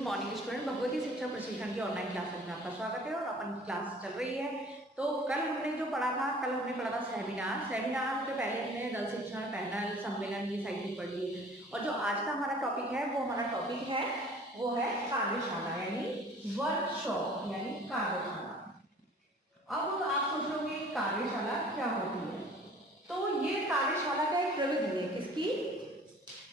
Morning student, Bhagwati शिक्षा प्रशिक्षण की ऑनलाइन क्लासेस में आपका स्वागत है और अपन क्लास चल रही है। तो कल हमने जो पढ़ा था, सेमिनार के पहले हमने दल शिक्षण, पैनल, सम्मेलन, ये सारी चीज पढ़ ली है। और जो आज का हमारा टॉपिक है वो है कार्यशाला यानी वर्कशॉप यानी कार्यशाला। अब आप सोचोगे कार्यशाला क्या होती है, तो ये कार्यशाला का एक प्रविधि है किसकी,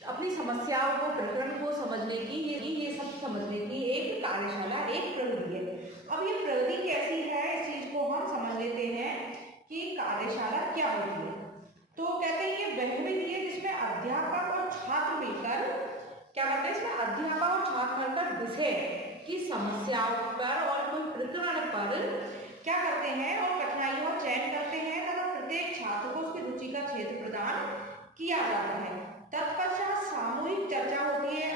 अपनी समस्याओं को, प्रकरण को समझने की, ये सब समझने की एक कार्यशाला, एक प्रविधि है। अब ये प्रविधि कैसी है, इस चीज को हम समझ लेते हैं कि कार्यशाला क्या होती है। तो कहते हैं ये वह विधि है जिसमें अध्यापक और छात्र मिलकर क्या करते हैं, इसमें अध्यापक और छात्र मिलकर विषय की समस्याओं पर और कोई प्रकरण पर क्या करते हैं और कठिनाइयों का चयन करते हैं तथा प्रत्येक छात्र को उसकी रुचि का क्षेत्र प्रदान किया जाता है। तत्पश्चात सामूहिक चर्चा होती है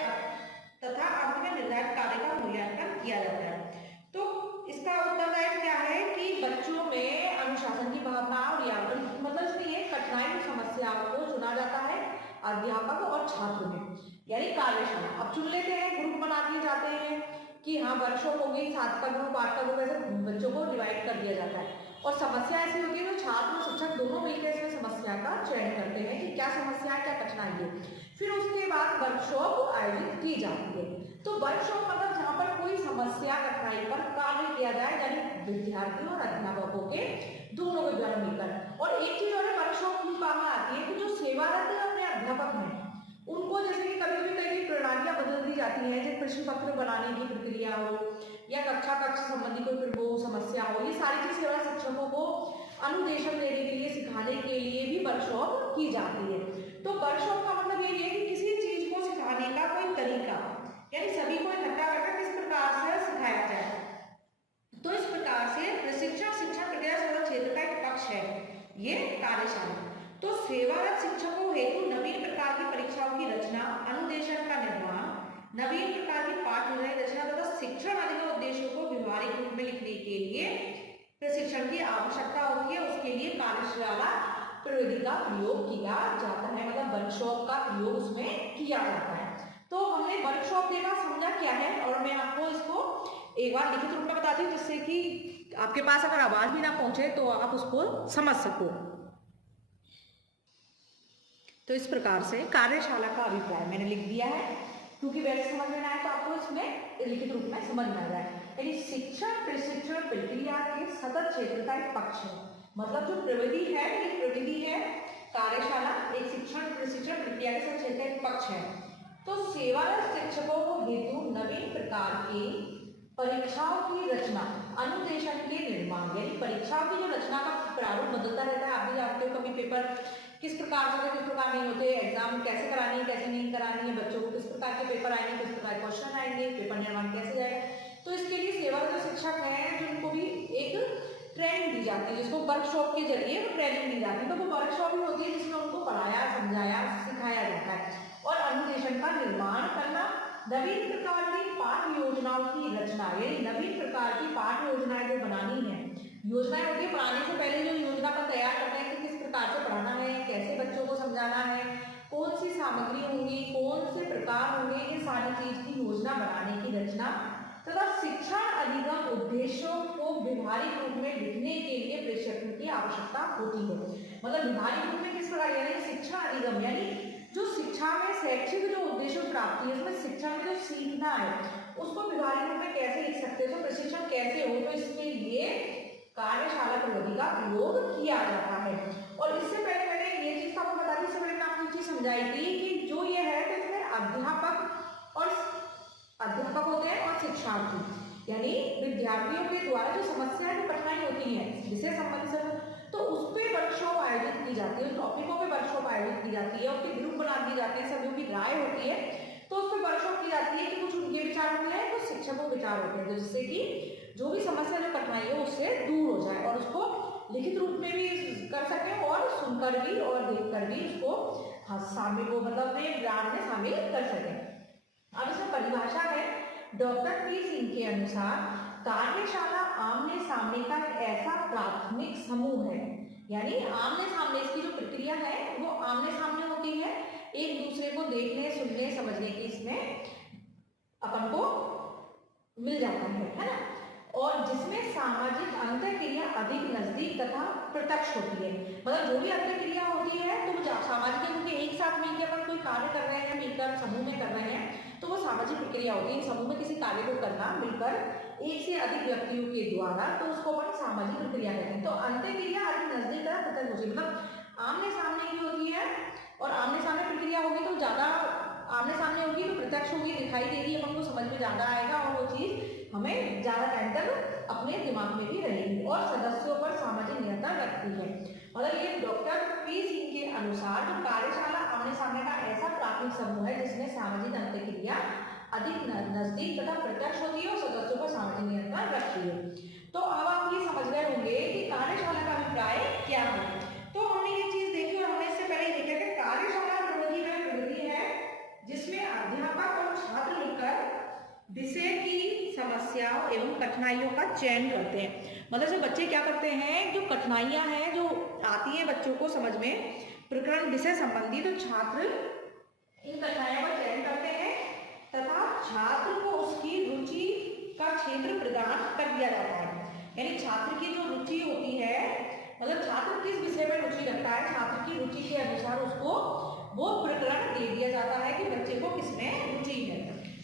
तथा अंत में निर्धारित कार्य का मूल्यांकन किया जाता है। तो इसका उत्तरदायित्व क्या है कि बच्चों में अनुशासन की भावना और मतलब इसलिए कठिनाई समस्याओं को चुना जाता है अध्यापक और छात्र में, यानी कार्यशाला। अब चुन लेते हैं, ग्रुप बना दिए जाते हैं कि हाँ वर्कशॉप होगी, 7 का ग्रुप, 8 का ग्रुप, ऐसे बच्चों को डिवाइड कर दिया जाता है। और समस्या ऐसी होती है तो छात्र और शिक्षक दोनों मिलकर इसमें समस्या का चयन करते हैं कि क्या समस्या है, क्या कठिनाई है। फिर उसके बाद वर्कशॉप आयोजित की जाती है। तो वर्कशॉप मतलब जहाँ पर कोई समस्या, कठिनाई पर कार्य किया जाए, यानी विद्यार्थियों और अध्यापकों के दोनों के द्वारा मिलकर। और एक चीज और वर्कशॉप की काम आती है कि जो सेवारत अपने अध्यापक हैं उनको, जैसे कि कभी भी कई प्रणालियां बदल दी जाती हैं, जैसे प्रश्न पत्र बनाने की प्रक्रिया हो या कक्षा संबंधी कोई वो समस्या हो, ये सारी चीज सेवा शिक्षकों को अनुदेशन देने के लिए, सिखाने के लिए भी वर्कशॉप की जाती है। तो वर्कशॉप का मतलब ये है कि किसी चीज को सिखाने का कोई तरीका, यानी सभी को इकट्ठा करके किस प्रकार से सिखाया जाए। तो इस प्रकार से प्रशिक्षण शिक्षण प्रक्रिया सेवा क्षेत्र का एक पक्ष है ये कार्यशाला। तो सेवारत शिक्षकों हेतु नवीन प्रकार की परीक्षाओं की रचना, अनुदेशन का निर्माण, नवीन प्रकार की पाठ निर्णय रचना तथा शिक्षण आदि के उद्देश्यों को व्यवहारिक रूप में लिखने के लिए प्रशिक्षण की आवश्यकता होती है। उसके लिए कार्यशाला प्रविधि का प्रयोग किया जाता है, मतलब वर्कशॉप का प्रयोग उसमें किया जाता है। तो हमने वर्कशॉप देखा, समझा क्या है, और मैं आपको इसको एक बार लिखित रूप में बताती हूँ जिससे कि आपके पास अगर आवाज भी ना पहुंचे तो आप उसको समझ सको। तो इस प्रकार से कार्यशाला का अभिप्राय मैंने लिख दिया है, क्योंकि वैसे समझ में आए तो आपको इसमें लिखित रूप में समझ में आ जाए। यानी शिक्षण प्रशिक्षण प्रक्रिया के सतत क्षेत्र का एक पक्ष है, मतलब जो प्रविधि है, ये प्रविधि है कार्यशाला, एक शिक्षण प्रशिक्षण प्रक्रिया के सतत क्षेत्र का एक पक्ष है। तो सेवारत शिक्षकों को हेतु नवीन प्रकार की परीक्षाओं की रचना, अनुदेशन के निर्माण, यानी परीक्षाओं की जो रचना का प्रारूप बदलता रहता है। आप भी जानते हो कभी पेपर किस प्रकार से, किस प्रकार नहीं होते, एग्जाम कैसे करानी है, कैसे नहीं करानी है, बच्चों को किस प्रकार के पेपर आएंगे, किस प्रकार के क्वेश्चन आएंगे, पेपर निर्माण कैसे जाएगा। तो इसके लिए सेवारत शिक्षक हैं जिनको भी एक ट्रेनिंग दी जाती है, जिसको वर्कशॉप के जरिए वो ट्रेनिंग दी जाती है। तो वो वर्कशॉप ही होती है जिसमें उनको पढ़ाया, समझाया, सिखाया जाता है। और अनुदेशन का निर्माण करना, नवीन प्रकार की पाठ योजनाओं की रचना, यानी नवीन प्रकार की पाठ योजनाएं जो बनानी है, योजनाएं होती है बनाने से पहले जो योजना का तैयार करते हैं कि किस प्रकार से पढ़ाना है, कैसे बच्चों को समझाना है, कौन सी सामग्री होंगी, कौन से प्रकार होंगे, ये सारी चीज की योजना बनाने की रचना तथा शिक्षण अधिगम उद्देश्यों को व्यवहारिक रूप में लिखने के लिए प्रशिक्षण की आवश्यकता होती है। मतलब व्यवहारिक रूप में किस प्रकार, यानी शिक्षण अधिगम यानी जो शिक्षा में शैक्षिक जो उद्देश्य प्राप्ति है, इसमें शिक्षा में जो सीखना है उसको व्यवहारिक रूप में कैसे लिख सकते हैं, तो प्रशिक्षण कैसे हो, तो इसके लिए कार्यशाला प्रविधि का प्रयोग किया जाता है। और इससे पहले मैंने ये चीज आपको बता दी, इससे पहले आपको चीज समझाई थी कि जो ये है तो इसमें अध्यापक होते हैं और शिक्षार्थी, यानी विद्यार्थियों के द्वारा जो समस्याएं, जो कठिनाई होती है विषय संबंधी से, तो उस पर वर्कशॉप आयोजित की जाती है, उस टॉपिकों पे वर्कशॉप आयोजित की जाती है, उसके ग्रुप बना दिए जाते हैं, सभी की राय होती है, तो उस पर वर्कशॉप की जाती है कि कुछ उनके विचार होते हैं, कुछ शिक्षकों के विचार होते हैं, जिससे कि जो भी समस्या, जो कठिनाई है उससे दूर हो जाए और उसको लिखित रूप में भी कर सकें और सुनकर भी और देखकर भी उसको शामिल, वो मतलब अपने ज्ञान में शामिल कर सकें। अब इसमें परिभाषा है डॉक्टर पी सिंह के अनुसार, कार्यशाला आमने सामने का एक ऐसा प्राथमिक समूह है, यानी आमने सामने इसकी जो प्रक्रिया है वो आमने सामने होती है, एक दूसरे को देखने, सुनने, समझने की इसमें अपन को मिल जाता है ना, और जिसमें सामाजिक अंतःक्रिया अधिक नजदीक तथा प्रत्यक्ष होती है। मतलब जो भी अंतःक्रिया होती है तो वो सामाजिक है, क्योंकि एक साथ मिलकर अपन कोई कार्य कर रहे हैं, मिलकर समूह में कर रहे हैं, तो वो सामाजिक प्रक्रिया होती है। समूह में किसी कार्य को करना मिलकर एक से अधिक व्यक्तियों के द्वारा, तो उसको अपन सामाजिक प्रक्रिया कहते हैं। तो अंतःक्रिया अधिक नजदीक तथा प्रत्यक्ष होती है, मतलब आमने सामने की होती है, और आमने सामने प्रक्रिया होगी तो ज्यादा आमने सामने होगी तो प्रत्यक्ष होगी, दिखाई देगी, अपन को समझ में ज्यादा आएगा और वो चीज हमें ज्यादा टाइम तक अपने दिमाग में भी रहेगी, और सदस्यों पर सामाजिक नियंत्रण रखती है। मतलब ये डॉक्टर पी सिंह के अनुसार जो कार्यशाला आमने सामने का ऐसा प्राथमिक समूह है जिसमें सामाजिक अंतःक्रिया अधिक नजदीक तथा प्रत्यक्ष होती है और सदस्यों पर सामाजिक नियंत्रण रखती है। तो अब आप ये समझ गए होंगे कि कार्यशाला का अभिप्राय क्या है। तो हमने ये चीज देखी, और हमने इससे पहले देखा कि कार्यशाला प्रवृत्ति में प्रवृत्ति है जिसमें अध्यापक और छात्र मिलकर विषय की समस्याओं एवं कठिनाइयों का चयन करते हैं। मतलब जो बच्चे क्या करते हैं, जो कठिनाइयां हैं जो आती हैं बच्चों को समझ में प्रकरण विषय संबंधी, तो छात्र इन कठिनाइयों का चयन करते हैं तथा छात्र को उसकी रुचि का क्षेत्र प्रदान कर दिया जाता है। यानी छात्र की जो रुचि होती है, मतलब छात्र किस विषय में रुचि रखता है, छात्र की रुचि के अनुसार उसको वो प्रकरण दे दिया जाता है कि बच्चे को किसमें रुचि है।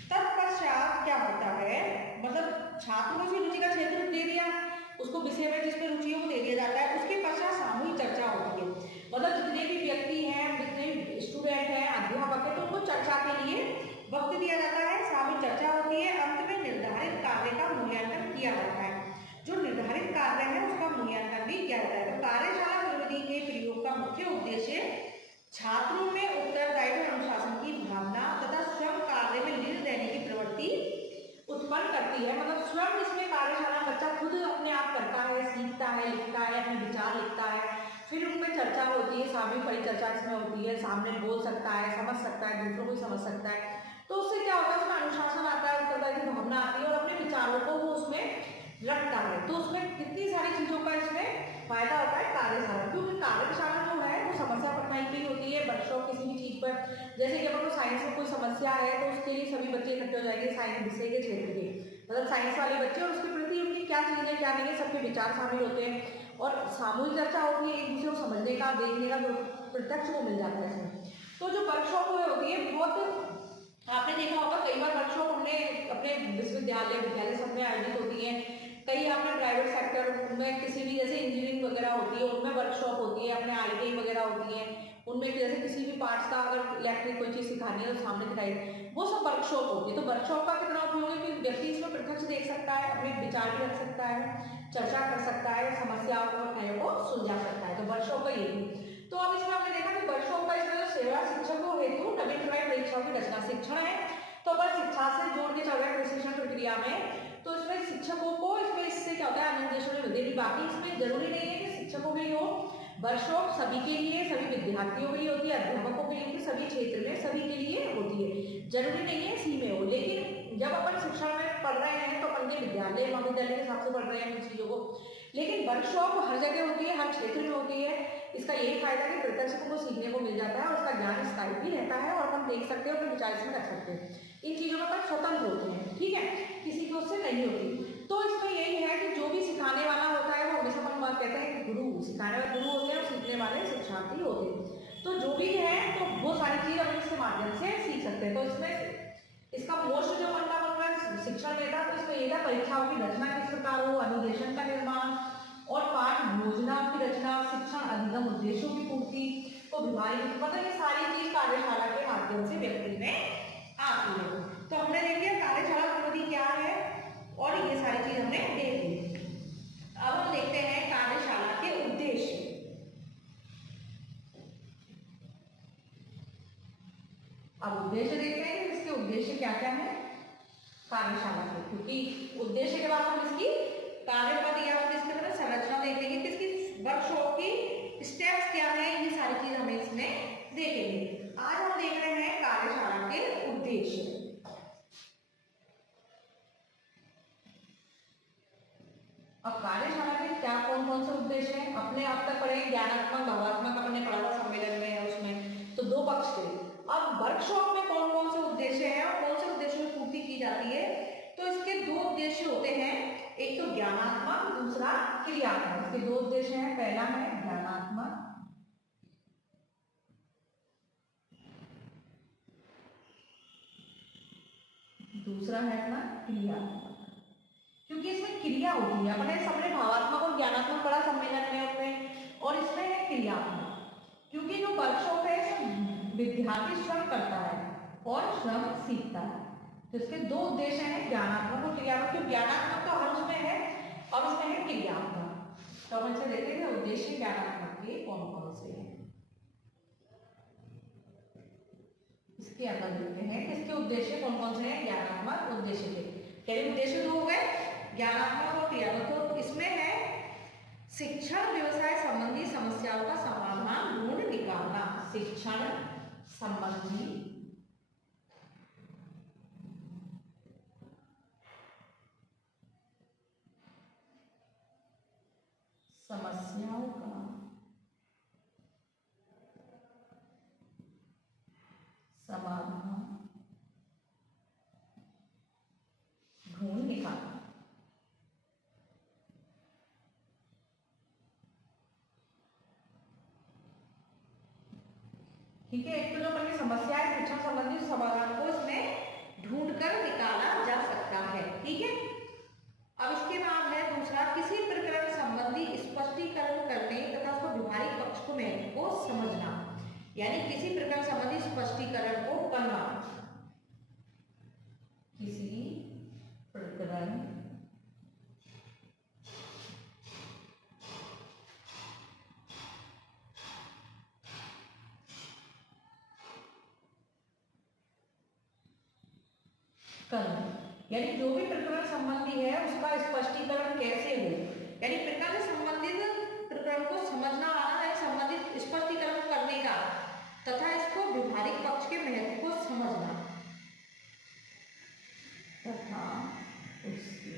तत्पश्चात क्या होता है, मतलब छात्र को उसकी रुचि का क्षेत्र दे दिया, उसको विषय में जिसमें रुचि है वो दे दिया जाता है। उसके पश्चात सामूहिक चर्चा होती है। मतलब जितने भी व्यक्ति हैं, जितने स्टूडेंट हैं, अध्यापक है, तो उनको चर्चा के लिए वक्त दिया जाता है, सामूहिक चर्चा होती है। अंत में निर्धारित कार्य का मूल्यांकन किया जाता है। जो निर्धारित कार्य है उसका मूल्यांकन भी किया जाता है। तो कार्यशाला प्रविधि के प्रयोग का मुख्य उद्देश्य छात्रों में उत्तरदायित्व अनुशासन की भावना तथा स्वयं कार्य में लीन रहने की प्रवृत्ति उत्पन्न करती है। मतलब स्वयं इसमें कार्यशाला बच्चा खुद अपने आप करता है, सीखता है, लिखता है, अपने विचार लिखता है, फिर उनमें चर्चा होती है, सामूहिक परिचर्चा इसमें होती है, सामने बोल सकता है, समझ सकता है, दूसरों को समझ सकता है। तो उससे क्या होता है, उसमें अनुशासन आता है, उत्तरदायित्व भावना आती है और अपने विचारों को वो उसमें रखता है। तो उसमें कितनी सारी चीजों का इसमें फायदा होता है कार्यशाला, क्योंकि कार्यशाला जो है वो समस्या पढ़ाई के लिए होती है। वर्कशॉप किसी भी चीज पर, जैसे कि अपन को साइंस में कोई समस्या है तो उसके लिए सभी बच्चे इकट्ठे हो जाएंगे साइंस विषय के क्षेत्र के, मतलब साइंस वाले बच्चे, और उसके प्रति उनकी क्या चीजें क्या नहीं है, सबके विचार शामिल होते हैं और सामूहिक चर्चा होती है, एक दूसरे को समझने का, देखने का प्रत्यक्ष को मिल जाता है इसमें। तो जो वर्कशॉप होती है, बहुत आपने देखा होगा कई बार वर्कशॉप हमने अपने विश्वविद्यालय विद्यालय सब में आयोजित होती है। कई आपने प्राइवेट सेक्टर में किसी भी जैसे इंजीनियरिंग वगैरह होती है उनमें वर्कशॉप होती है, अपने ITI वगैरह होती है उनमें, जैसे किसी भी पार्ट्स का अगर इलेक्ट्रिक कोई चीज सिखानी है तो सामने दिखाई, वो सब वर्कशॉप होती है। तो वर्कशॉप का कितना उपयोग है कि व्यक्ति इसमें प्रत्यक्ष देख सकता है, अपने विचार भी रख सकता है, चर्चा कर सकता है, समस्याओं को सुलझा सकता है। तो वर्कशॉप का ये भी। तो अब इसमें हमने देखा कि वर्कशॉप का इसमें जो सेवा शिक्षकों हेतु नवीन प्रकार परीक्षाओं की रचना शिक्षण है। तो अगर शिक्षा से जोड़ के चल रहे हैं प्रशिक्षण प्रक्रिया में, तो इसमें शिक्षकों को, इसमें इससे क्या होता है, अन्य देशों में मिलते भी, बाकी इसमें जरूरी नहीं है कि शिक्षकों के लिए हो, वर्कशॉप सभी के लिए, सभी विद्यार्थियों के लिए होती है, अध्यापकों के लिए, सभी क्षेत्र में सभी के लिए होती है, जरूरी नहीं है सी में हो। लेकिन जब अपन शिक्षा में पढ़ रहे हैं तो अपन के विद्यालय महाविद्यालय के हिसाब से पढ़ रहे हैं उन चीजों को, लेकिन वर्कशॉप हर जगह होती है, हर क्षेत्र में होती है। इसका यही फायदा है कि प्रत्यक्ष को सीखने को मिल जाता है और उसका ज्ञान स्थायी भी रहता है और अपन देख सकते हैं, अपने विचार इसमें रख सकते हैं। इन चीजों में अपन स्वतंत्र होते हैं, ठीक है, किसी को उससे नहीं होती। तो इसमें यही है कि जो भी सिखाने वाला होता है वो हमेशा अपन बात कहते हैं कि गुरु, सिखाने वाले गुरु होते हैं और सीखने वाले शिक्षार्थी होते हैं। तो जो भी है तो वो सारी चीज अपन इसके माध्यम से सीख सकते हैं। तो इसमें इसका मोस्ट जो बनता है शिक्षण देता, तो इसमें यह था परीक्षाओं की रचना किस प्रकार हो, अनुदेशन का निर्माण और पाठ योजना की रचना, शिक्षण अधिगम उद्देश्यों की पूर्ति को विभाजित, मतलब ये सारी चीज कार्यशाला के माध्यम से व्यक्ति में आती है। तो हमने देख लिया कार्यशाला प्रविधि क्या है और ये सारी चीज हमने देख ली। अब हम देखते हैं कार्यशाला के उद्देश्य। अब उद्देश्य देखते हैं कि इसके उद्देश्य क्या क्या है कार्यशाला के, क्योंकि उद्देश्य के बाद हम इसकी कार्यपद या फिर इसके तरह संरचना देख लेंगे कि इसकी वर्कशॉप की स्टेप्स क्या है, ये सारी चीज हमें इसमें देखेंगे। आज हम देख रहे हैं कार्यशाला के उद्देश्य। अब कार्यशाला के क्या कौन कौन से उद्देश्य हैं, अपने आप तक पढ़े, ज्ञानात्मक भावात्मक अपने पढ़ा था सम्मेलन में है उसमें, तो दो पक्ष थे। अब वर्कशॉप में कौन कौन से उद्देश्य हैं और कौन से उद्देश्यों की पूर्ति की जाती है, तो इसके दो उद्देश्य होते हैं, एक तो ज्ञानात्मक, दूसरा क्रियात्मक। इसके दो उद्देश्य हैं, पहला है ज्ञानात्मक, दूसरा है अपना क्रियात्मक। क्योंकि इसमें क्रिया होती है, अपने सबने भावात्मक और ज्ञानात्मक पढ़ा सम्मेलन में अपने, और इसमें है क्रियात्मक। क्योंकि जो वर्कशॉप है विद्यार्थी श्रम करता है और श्रम सीखता है, तो इसके दो उद्देश्य हैं, ज्ञानात्मक और क्रियात्मक। क्योंकि ज्ञानात्मक तो हर उसमें है और उसमें है क्रियात्मक। तो हम इनसे देखेंगे उद्देश्य ज्ञानात्मक के कौन कौन से हैं। इसके अंदर देखते हैं कि इसके उद्देश्य कौन कौन से हैं ज्ञानात्मक उद्देश्य के। पहले उद्देश्य दो हो गए, ज्ञानात्मक और क्रियात्मक। तो इसमें है शिक्षण व्यवसाय संबंधी समस्याओं का समाधान ढूंढ निकालना। शिक्षण संबंधी समस्याओं का समाधान ढूंढ निकालना। ठीक है, एक तो जो अपनी समस्या है शिक्षण संबंधी समाधान को इसमें ढूंढकर निकाला जा सकता है। ठीक है, अब इसके बाद है दूसरा, किसी प्रकरण संबंधी स्पष्टीकरण करने तथा उसको व्यवहारिक पक्ष को महत्व को समझना। यानी किसी प्रकरण संबंधी स्पष्टीकरण को करना, किसी प्रकरण करना, यानी जो भी प्रकरण संबंधी है उसका स्पष्टीकरण कैसे हो, यानी प्रकरण से संबंधित प्रकरण को समझना आना है, संबंधित स्पष्टीकरण करने का तथा इसको व्यवहारिक पक्ष के महत्व को समझना तथा उसके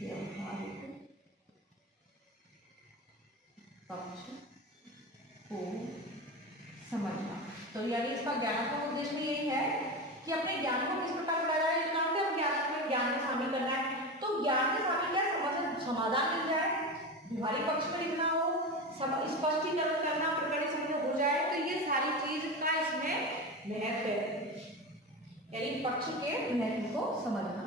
व्यवहारिक पक्ष को समझना। तो यानी इसका ज्ञानात्मक उद्देश्य में यही है कि अपने ज्ञान को किस प्रकार बढ़ाया जाए, ज्ञान में शामिल करना है। तो ज्ञान में शामिल क्या समझ समाधान मिल जाए, व्यवहारिक पक्ष में लिखना हो, स्पष्टीकरण करना, प्रकरण समझ हो जाए, तो ये सारी चीज का इसमें महत्व है, यानी पक्ष के महत्व को समझना।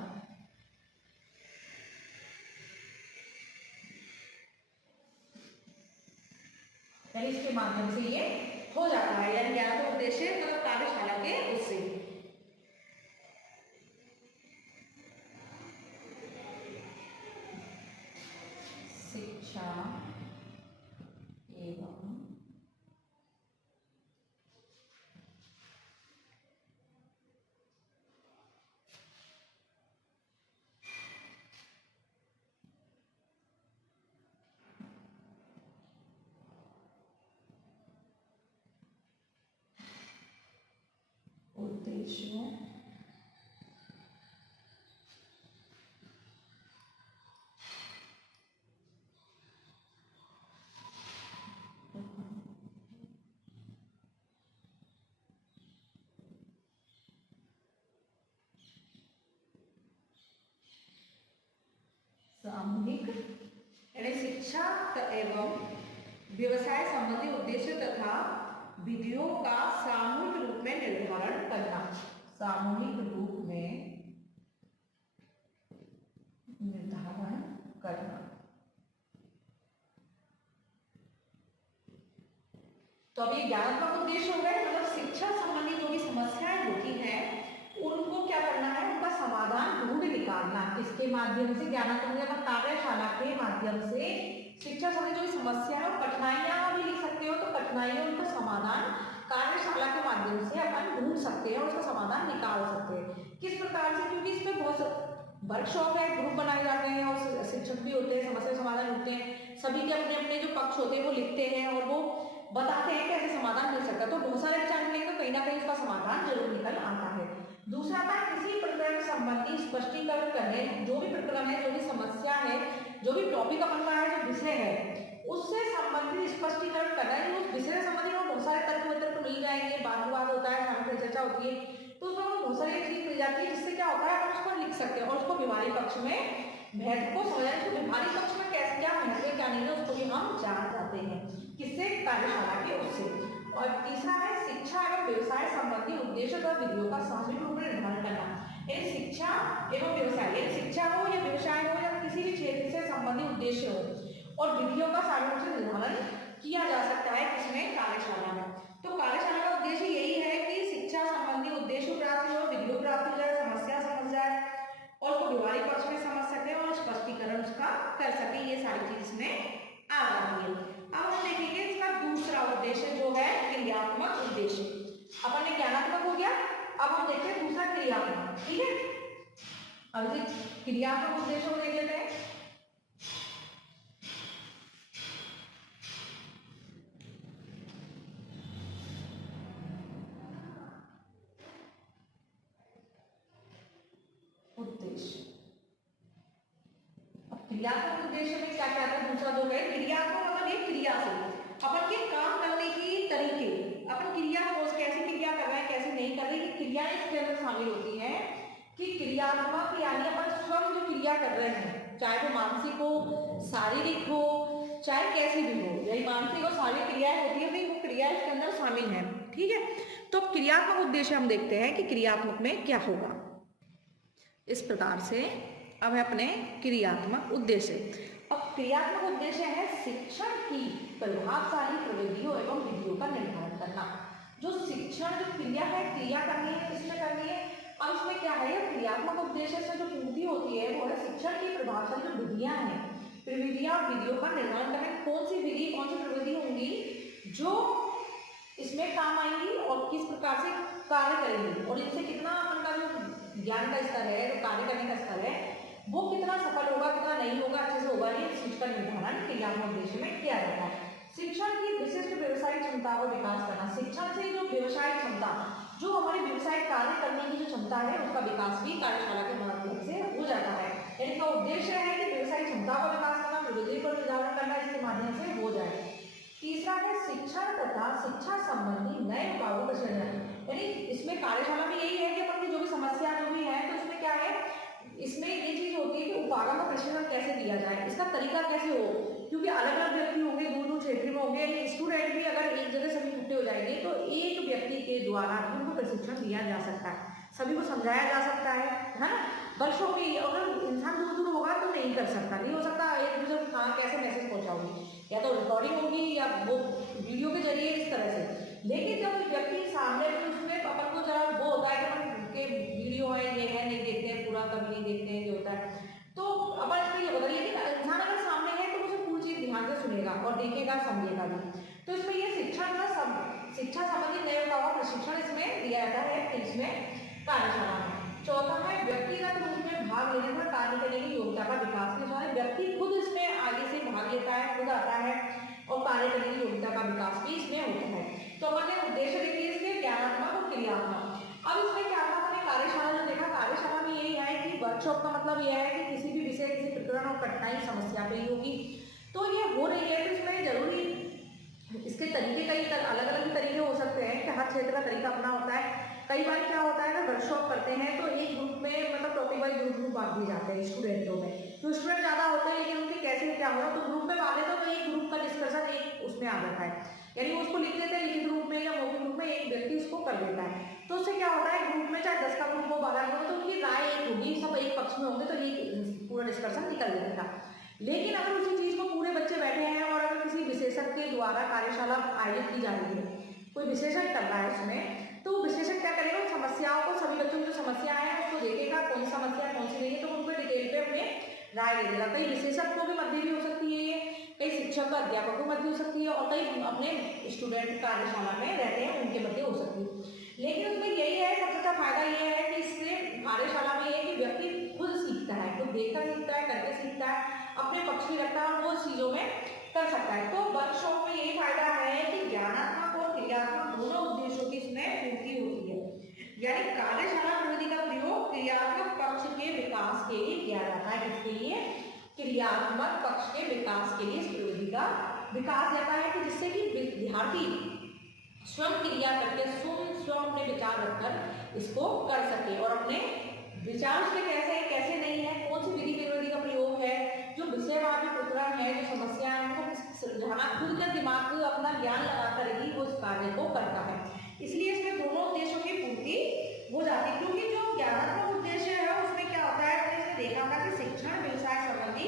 यानी इसके माध्यम से ये हो जाता है, यानी ज्ञान का उद्देश्य मतलब कार्यशाला के उससे। शिक्षा एवं उद्देश्यों सामूहिक, यानी शिक्षा एवं व्यवसाय संबंधी उद्देश्य तथा विधियों का सामूहिक रूप में निर्धारण करना। सामूहिक रूप में निर्धारण करना। तो अब ये ज्ञानात्मक उद्देश्य हो गए, मतलब शिक्षा संबंधी जो भी समस्याएं होती हैं उनको क्या करना है, उनका समाधान ढूंढ निकालना। किसके माध्यम से, ज्ञानात्मक कार्यशाला के माध्यम से शिक्षा संबंधी जो समस्या है और कठिनाइयां भी लिख सकते हो, तो कठिनाइयों का समाधान कार्यशाला के माध्यम से अपन ढूंढ सकते हैं और उसका समाधान निकाल सकते हैं। किस प्रकार से, क्योंकि इसमें बहुत वर्कशॉप है, ग्रुप बनाए जाते हैं और शिक्षक भी होते हैं, समस्या समाधान होते हैं, सभी के अपने अपने जो पक्ष होते हैं वो लिखते हैं और वो बताते हैं कि ऐसे समाधान मिल सकता है। तो बहुत सारे एग्जाम लेंगे, कहीं ना कहीं उसका समाधान जरूर निकल आता है। दूसरा था किसी प्रकरण संबंधी स्पष्टीकरण करने, जो भी प्रकरण है, जो भी समस्या है, जो भी टॉपिक अपन का है, जो विषय है, उससे संबंधित स्पष्टीकरण करना है। उस विषय से संबंधित बहुत सारे तर्क मिल जाएंगे, वाद विवाद होता है, चर्चा होती है, तो उसमें हमें बहुत सारी चीज मिल जाती है, जिससे क्या होता है अपन उसको लिख सकते हैं और उसको व्यवहारिक पक्ष में महत्व को समझाने, तो व्यवहारिक पक्ष में कैसे क्या महत्व है क्या नहीं है उसको भी हम जान जाते हैं, किससे, कार्यशाला के उससे। और तीसरा है शिक्षा एवं व्यवसाय संबंधी उद्देश्य और विधियों का सामूहिक रूप में निर्धारण करना। यानी शिक्षा एवं व्यवसाय, यानी शिक्षा हो या व्यवसाय हो या किसी भी क्षेत्र से संबंधित उद्देश्य हो और विधियों का सामूहिक रूप से निर्धारण किया जा सकता है किसमें, कार्यशाला में। तो कार्यशाला का उद्देश्य यही है कि शिक्षा संबंधी उद्देश्य प्राप्त हो, विधियों प्राप्त हो जाए, समस्या समझ जाए और उसको व्यवहारिक पक्ष में समझ सके और स्पष्टीकरण उसका कर सके, ये सारी चीज इसमें आ जाती है। अब हम देखेंगे इसका दूसरा उद्देश्य जो है क्रियात्मक उद्देश्य। अपन ने ज्ञानात्मक हो गया, अब हम देखते हैं दूसरा क्रियात्मक, ठीक है। अब क्रियात्मक उद्देश्य को देख लेते हैं। उद्देश्य, क्रियात्मक उद्देश्य में क्या क्या है, दूसरा जो है क्रियात्मक मतलब ये क्रिया से अपन के काम करने की तरीके, अपन क्रिया को कैसे क्रिया कर रहे हैं कैसे नहीं कर रहे, क्रिया इसके अंदर शामिल होती है कि क्रियात्मक यानी अपन स्वयं जो क्रिया कर रहे हैं, चाहे वो मानसिक हो, शारीरिक हो, चाहे कैसी भी हो, यही मानसिक और शारीरिक क्रियाएं होती है भाई, वो क्रिया इसके अंदर शामिल है, ठीक है। तो क्रियात्मक उद्देश्य हम देखते हैं कि क्रियात्मक में क्या होगा। इस प्रकार से अब है अपने क्रियात्मक उद्देश्य। अब क्रियात्मक उद्देश्य है शिक्षण की प्रभावशाली प्रविधियों एवं विधियों का निर्धारण करना। जो शिक्षण जो क्रिया है, क्रिया करनी है, किसमें करनी है, अब इसमें क्या है, क्रियात्मक उद्देश्य से जो पूर्ति होती है वो है शिक्षण की प्रभावशाली जो विधियां हैं, प्रविधियां विधियों का निर्धारण करना। कौन सी विधि कौन सी प्रविधि होंगी जो इसमें काम आएंगी और किस प्रकार से कार्य करेंगी और इनसे कितना अपन का जो ज्ञान का स्तर है, जो कार्य करने का स्तर है, वो कितना सफल होगा कितना नहीं होगा, अच्छे से होगा, ये चीज का निर्धारण क्रियात्मक उद्देश्य में किया जाता है। शिक्षण की विशिष्ट व्यवसायिक क्षमता का विकास करना, शिक्षण से जो व्यवसायिक क्षमता, जो हमारे व्यवसायिक कार्य करने की जो क्षमता है उसका विकास भी कार्यशाला के माध्यम से हो जाता है। यानी का उद्देश्य है कि व्यवसायिक क्षमता का विकास करना, प्रविधि को निर्धारण करना, इसके माध्यम से हो जाए। तीसरा है शिक्षण तथा शिक्षा संबंधी नए उपायों का सृजन, यानी इसमें कार्यशाला में यही है कि अपन की जो भी समस्या जो भी है तो इसमें क्या है, इसमें ये चीज होती है कि उपायों का प्रशिक्षण कैसे दिया जाए, इसका तरीका कैसे हो, क्योंकि अलग अलग व्यक्ति होंगे, दूर दूर क्षेत्र में होंगे, स्टूडेंट भी अगर एक जगह सभी इकट्ठे हो जाएंगे तो एक व्यक्ति के द्वारा उनको प्रशिक्षण दिया जा सकता है, सभी को समझाया जा सकता है ना। वर्षों में अगर इंसान दूर दूर होगा तो नहीं कर सकता, नहीं हो सकता, एक दूसरे को कहाँ कैसे मैसेज पहुंचाओगे, या तो रिकॉर्डिंग होगी या वो वीडियो के जरिए इस तरह से। लेकिन जब व्यक्ति सामने तो उसमें अपन को जरा वो होता है कि अपन के वीडियो है ये है नहीं देखते हैं, पूरा कभी नहीं देखते हैं, ये होता है। तो अपन इसमें ये बताइए कि इंसान अगर सामने है तो उसे पूरी चीज ध्यान से सुनेगा और देखेगा समझेगा भी। तो इसमें ये शिक्षण का शिक्षा संबंधी नए का प्रशिक्षण इसमें दिया जाता है इसमें कार्यशाला में। चौथा है व्यक्तिगत रूप में भाग लेने पर कार्य करने की योग्यता का विकास के साथ व्यक्ति खुद इसमें आगे से भाग लेता है, खुद आता है और कार्य करने की योग्यता का विकास भी इसमें होता है। तो अपने उद्देश्य देखिए इसके ज्ञानात्मक और क्रियात्मक। अब इसमें क्या था, हमने कार्यशाला जो देखा, कार्यशाला में यही है कि वर्कशॉप का मतलब यह है कि किसी भी विषय किसी प्रकरण और कठिनाई समस्या पे ही होगी, तो ये हो रही है तो इसमें जरूरी इसके तरीके कई अलग अलग तरीके हो सकते हैं कि हर क्षेत्र का तरीका अपना होता है। कई बार क्या होता है ना, वर्कशॉप करते हैं तो एक ग्रुप में मतलब टॉपिक वाइज ग्रुप बांट दिए जाते हैं स्टूडेंटों में, तो स्टूडेंट ज्यादा होते हैं लेकिन उनके कैसे क्या होगा, तो ग्रुप में बांट देते तो एक ग्रुप का डिस्कशन एक उसमें आ जाता है, यानी वो उसको लिख देते हैं लिखित रूप में या मौखिक रूप में, एक व्यक्ति उसको कर देता है। तो उससे क्या होता है, ग्रुप में चाहे 10 का ग्रुप हो 12 का हो तो उनकी राय एक होगी, सब एक पक्ष में होंगे तो एक पूरा डिस्कशन निकल जाएगा। लेकिन अगर उसी चीज को पूरे बच्चे बैठे हैं और अगर किसी विशेषज्ञ के द्वारा कार्यशाला आयोजित की जा रही है, कोई विशेषज्ञ कर रहा है उसमें, तो विशेषज्ञ क्या करेगा, समस्याओं को सभी बच्चों की जो समस्या है उसको देखेगा, कौन सी समस्या कौन सी नहीं है, तो उनको डिटेल पे अपने राय दे देगा। कई विशेषज्ञों के मध्य भी हो सकती है ये, कई शिक्षक का अध्यापकों के मध्य हो सकती है और कई अपने स्टूडेंट कार्यशाला में रहते हैं उनके मध्य हो सकती है। लेकिन उसमें यही है, सबसे बड़ा फायदा ये है कि इससे कार्यशाला में ये कि व्यक्ति खुद सीखता है, खुद देखकर सीखता है, करके सीखता है, अपने पक्ष में रखता है, वो चीजों में कर सकता है। तो वर्कशॉप में यही फायदा है कि ज्ञानात्मक और क्रियात्मक दोनों उद्देश्यों की इसमें पूर्ति होती है, यानी कार्यशाला प्रविधि का प्रयोग क्रियात्मक पक्ष के विकास के लिए किया जाता है। किसके लिए, क्रियात्मक पक्ष के विकास के लिए इस प्रविधि का विकास जाता है कि जिससे कि विद्यार्थी स्वयं क्रिया करके स्वयं अपने विचार रखकर इसको कर सके और अपने विचार से कैसे कैसे नहीं है, कौन सी विधि विरोधी का प्रयोग है, जो विषयवादी प्रकरण है, जो समस्या है उनको सुलझाना, खुद का दिमाग अपना ज्ञान लगा कर ही उस कार्य को करता है। इसलिए इसमें दोनों उद्देश्यों की पूर्ति हो जाती है, क्योंकि जो ज्ञानात्मक उद्देश्य है उसमें क्या होता है, हमने इसमें देखा था कि शिक्षण व्यवसाय संबंधी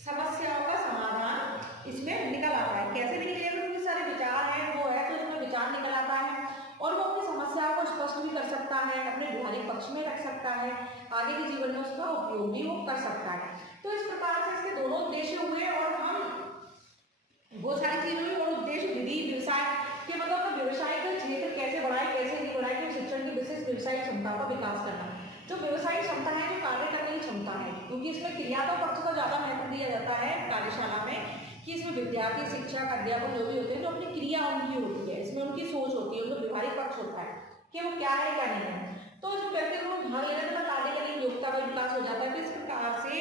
समस्याओं का समाधान इसमें निकल आता है। कैसे भी निकलेगा, क्योंकि सारे विचार हैं वो है, तो इसमें विचार निकल आता है और वो अपनी समस्याओं को स्पष्ट भी कर सकता है, अपने व्यवहारिक पक्ष में रख सकता है, आगे के जीवन में उसका उपयोग भी वो कर सकता है। तो इस प्रकार से इसके दोनों उद्देश्य हुए और हम वो सारी चीजें हुई। और उद्देश्य विधि व्यवसाय के मतलब अपना व्यवसाय का क्षेत्र कैसे बढ़ाए कैसे नहीं बढ़ाए, कि शिक्षण की विशेष व्यवसायिक क्षमता का विकास करना। जो व्यवसायिक क्षमता है जो कार्य करने की क्षमता है, क्योंकि इसमें क्रियात्मक पक्ष को ज्यादा महत्व दिया जाता है कार्यशाला में, कि इसमें विद्यार्थी शिक्षक अध्यापक जो भी होते हैं जो अपनी क्रिया उनकी होती है, इसमें उनकी सोच होती है, उनका व्यवहारिक पक्ष होता है कि वो क्या है क्या नहीं है। तो इस व्यक्ति को भाग लेने का कार्य करने की योग्यता का विकास हो जाता है। तो इस प्रकार से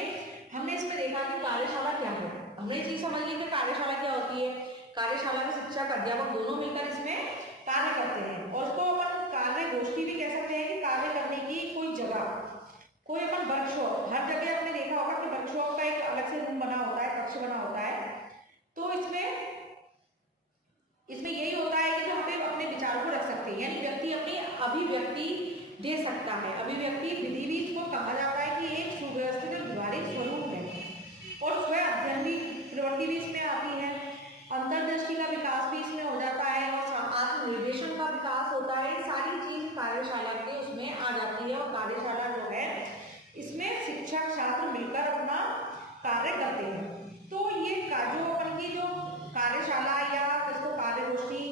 हमने इसमें देखा कि कार्यशाला क्या है, हमने चीज समझ ली कि कार्यशाला क्या होती है। कार्यशाला में शिक्षक अध्यापक दोनों मिलकर इसमें कार्य करते हैं और उसको अपन कार्य गोष्ठी भी कह सकते हैं कि कार्य करने की कोई जगह, कोई अपन वर्कशॉप, हर जगह आपने देखा होगा कि वर्कशॉप का एक अलग से रूम बना होता है, कक्ष बना होता है। तो इसमें यही होता है कि जहाँ पे अपने विचारों को रख सकते हैं, यानी व्यक्ति अपनी अभिव्यक्ति दे सकता है। अभिव्यक्ति विधि भी इसको कहा जाता है कि एक सुव्यवस्थित और व्यवहारिक स्वरूप है और स्वयं अध्ययन भी प्रवृत्ति भी इसमें आती है, अंतर्दृष्टि का विकास भी इसमें हो जाता है और आत्मनिर्देशन का विकास होता है। सारी चीज कार्यशाला के उसमें आ जाती है और कार्यशाला जो है इसमें शिक्षक छात्र मिलकर अपना कार्य करते हैं। तो ये जो अपन की जो कार्यशाला या इसको कार्यगोष्ठी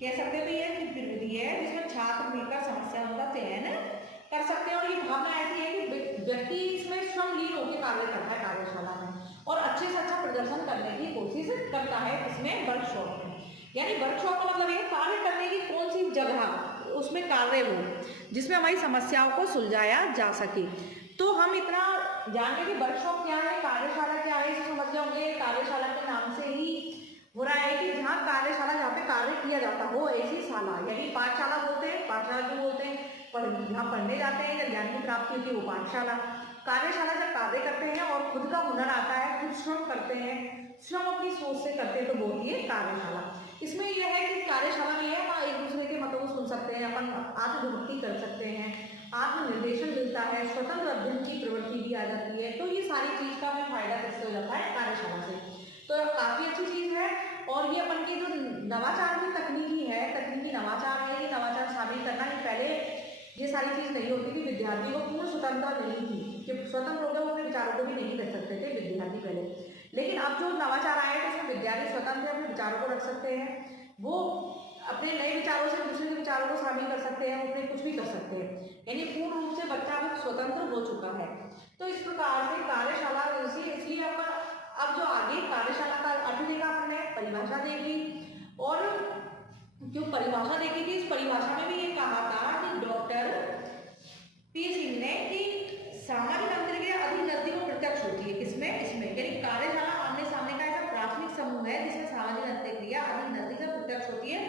कह सकते हैं, तो ये विधि है जिसमें छात्र मिलकर समस्याओं का चयन कर सकते हैं। और ये भावना ऐसी है कि व्यक्ति इसमें स्वयं लीन होकर कार्य करता है कार्यशाला में और अच्छे से अच्छा प्रदर्शन करने की कोशिश करता है इसमें वर्कशॉप में। यानी वर्कशॉप का मतलब है कार्य करने की कौन सी जगह उसमें कार्य हो जिसमें हमारी समस्याओं को सुलझाया जा सके। तो हम इतना जानेंगे कि वर्कशॉप क्या है, कार्यशाला क्या है, इसे समझ होंगे। कार्यशाला के नाम से ही हो रहा है कि जहाँ कार्यशाला जहाँ पे कार्य किया जाता हो ऐसी शाला, यानी पाठशाला बोलते हैं, पाठशाला जो बोलते हैं जहाँ पढ़ने जाते हैं या ज्ञान की प्राप्ति होती है वो पाठशाला। कार्यशाला जब कार्य करते हैं और खुद का हुनर आता है, खुद श्रम करते हैं, श्रम अपनी सोच से करते हैं, तो वो ही कार्यशाला। इसमें यह है कि कार्यशाला में है वहाँ एक दूसरे के मतों को सुन सकते हैं, अपन आत्मविभक्ति कर सकते हैं, आत्मनिर्देशन मिलता है, स्वतंत्र अध्ययन की प्रवृत्ति भी आ जाती है। तो ये सारी चीज का हमें फायदा कैसे हो जाता है कार्यशाला से, तो काफी अच्छी चीज है। और ये अपन की जो नवाचार की तकनीकी है, तकनीकी नवाचार है, ये नवाचार शामिल करना ही, पहले ये सारी चीज नहीं होती थी, विद्यार्थी को पूर्ण स्वतंत्रता नहीं थी कि स्वतंत्र होकर वो अपने विचारों को भी नहीं रख सकते थे विद्यार्थी पहले। लेकिन अब जो नवाचार आए हैं तो उसमें विद्यार्थी स्वतंत्र अपने विचारों को रख सकते हैं, वो अपने नए विचारों से दूसरे के विचारों को शामिल कर सकते हैं, अपने कुछ भी कर सकते हैं, यानी पूर्ण रूप से बच्चा अब स्वतंत्र हो चुका है। तो इस प्रकार से कार्यशाला इसलिए अपन अब जो आगे कार्यशाला का अर्थ देखा हमने, परिभाषा देखी, और जो परिभाषा देखी थी इस परिभाषा में भी ये कहा था कि डॉक्टर पी सिंह ने कि सामाजिक अंतर्क्रिया अधिक नजदीक और प्रत्यक्ष होती है। किसमें? इसमें, यानी कार्यशाला आमने सामने का ऐसा प्राथमिक समूह है जिसमें सामाजिक अंतर्क्रिया अधिक नजदीक और प्रत्यक्ष होती है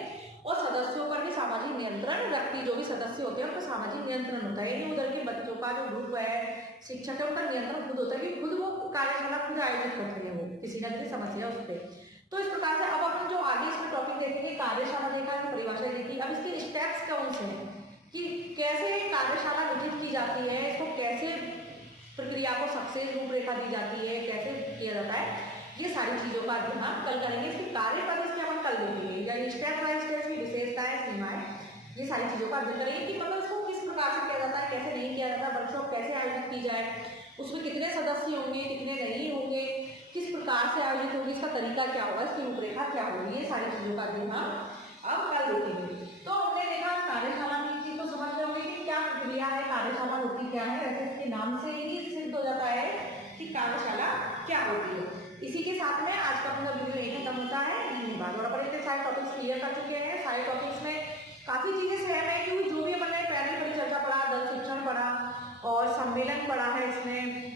और सदस्यों पर भी सामाजिक नियंत्रण रखती, जो भी सदस्य होते हैं उनका सामाजिक नियंत्रण होता है। यानी उधर के बच्चों का जो ग्रुप है, शिक्षक है, उनका नियंत्रण खुद होता है कि खुद वो कार्यशाला खुद आयोजित करते हैं, वो किसी न किसी समस्या उस पर। तो इस प्रकार से अब अपन जो आगे इसमें टॉपिक देखेंगे, कार्यशाला देखा है, परिभाषा देखी, अब इसके स्टेप्स कौन से हैं कि कैसे कार्यशाला गठित की जाती है, इसको कैसे प्रक्रिया को सक्सेस रूपरेखा दी जाती है, कैसे किया जाता है, ये सारी चीजों का अध्ययन हम कल करेंगे। इसकी कार्य पद्धति इसके अपन कल देखेंगे, यानी स्टेप बाय स्टेप की विशेषताएं, सीमाएं, ये सारी चीजों का अध्ययन करेंगे कि मतलब इसको किस प्रकार से किया जाता है, कैसे नहीं किया जाता, वर्कशॉप कैसे आयोजित की जाए, उसमें कितने सदस्य होंगे, कितने नहीं होंगे, किस प्रकार से आयोजित होगी, इसका तरीका क्या होगा, इसकी रूपरेखा क्या होगी, ये सारी चीजों का अध्ययन हम अब कल देखेंगे। तो हमने देखा कार्यशाला की चीज तो समझ रहे होंगे कि क्या प्रक्रिया है, कार्यशाला होती क्या है, वैसे इसके नाम से ही सिद्ध हो जाता है कि कार्यशाला क्या होती है। इसी के साथ में आज का अपना वीडियो यही खत्म होता है। धन्यवाद। और अपन इतने सारे टॉपिक्स क्लियर कर चुके हैं, सारे टॉपिक्स में काफी चीजें सेम है, क्योंकि जो भी अपन ने पहले परिचर्चा पढ़ा, दल शिक्षण पढ़ा और सम्मेलन पढ़ा है इसमें,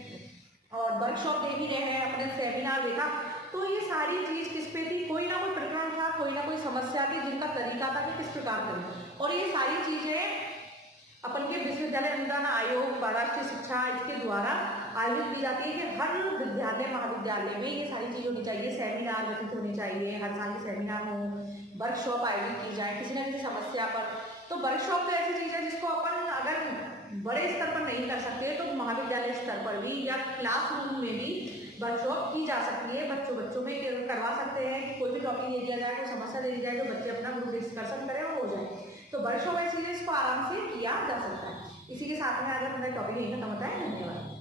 और वर्कशॉप देख ही रहे हैं, अपने सेमिनार देखा, तो ये सारी चीज़ किस पे थी, कोई ना कोई प्रकरण था, कोई ना कोई समस्या थी जिनका तरीका था कि किस प्रकार करें। और ये सारी चीज़ें अपन के विश्वविद्यालय अनुदान आयोग, राष्ट्रीय शिक्षा इसके द्वारा आयोजित की जाती है कि हर विद्यालय महाविद्यालय में ये सारी चीज़ होनी चाहिए, सेमिनार गठित होने चाहिए, हर साल के सेमिनार हो, वर्कशॉप आयोजित की जाए किसी न किसी समस्या पर। तो वर्कशॉप तो ऐसी चीज़ है जिसको अपन अगर बड़े स्तर पर नहीं कर सकते तो महाविद्यालय स्तर पर भी या क्लासरूम में भी वर्कशॉप की जा सकती है, बच्चों में करवा सकते हैं। कोई भी टॉपिक दे दिया जाए, कोई समस्या दे दी जाए तो बच्चे अपना ग्रुप डिस्कशन करें और हो जाए। तो वर्कशॉप ऐसी चीज़ इसको आराम से किया जा सकता है। इसी के साथ में अगर हमारा टॉपिक यही खत्म होता है। धन्यवाद।